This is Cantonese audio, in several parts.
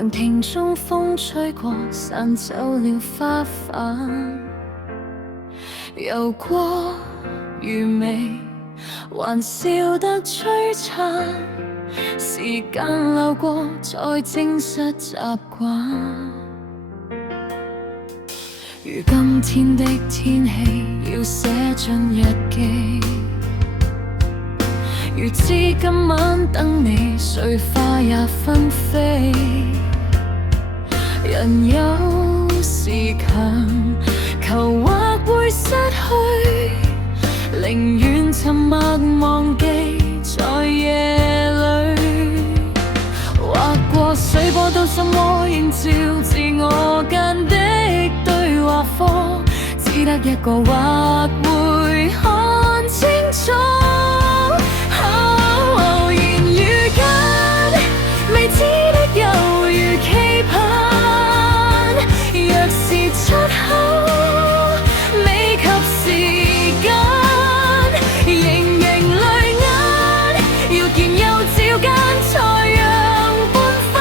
涼亭中風吹過，散走了花瓣，遊過餘味，還笑得璀璨。時間流過，再證實習慣。如今天的天氣，要寫進日記。如知今晚等你，碎花也紛飛。人有時強求或會失去，寧願沉默忘記在夜裏。劃過水波到心窩，映照自我間的對話課，只得一個或會看清楚。未知的猶如期盼，若是出口未及時間，盈盈淚眼，要見又照間，才讓半翻，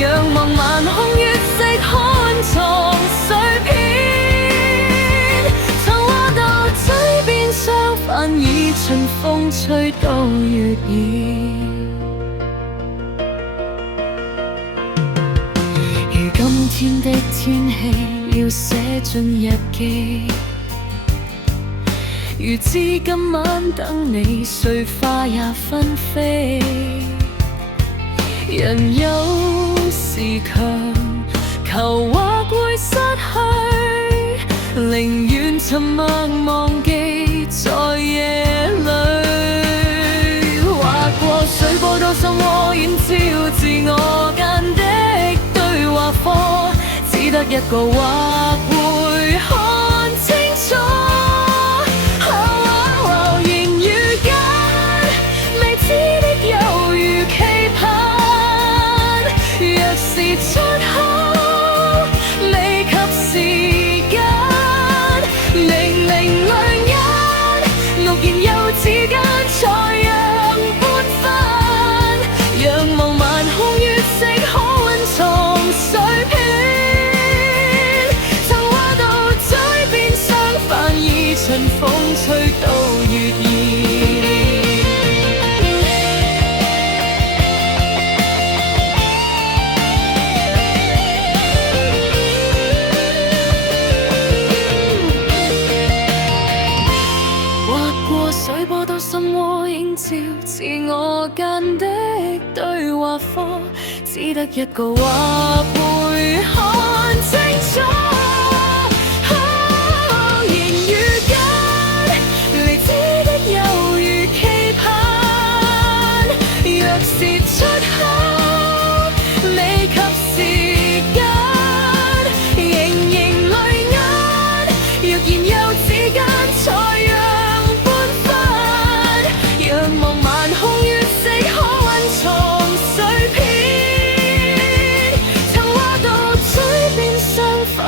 讓茫漫空月色看藏碎片，曾話到嘴邊相反，已隨風吹到月兒。今天的天氣，要寫進日記。如知今晚等你，碎花也紛飛。人有時強求或會失去，寧願沉默忘記在夜裏。劃過水波到心窩，映照自我間的對話課，只得一個或會看清楚。言語間未知的猶如期盼，若是出口未及時間，零零淚眼，愕然又之間，才讓半翻，讓茫漫空月色可蘊藏碎片。春風吹到月兒，劃過水波到心窩，映照自我間的對話課，只得一個或會看清楚。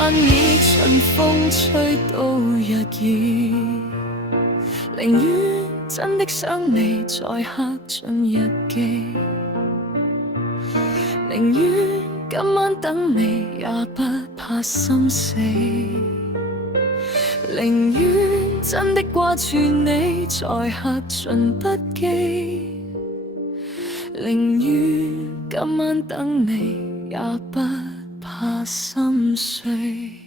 已隨風吹到日兒，寧願真的想你再刻進日記，寧願今晚等你也不怕心死，寧願真的掛住你再刻進筆記，寧願今晚等你也不怕心碎。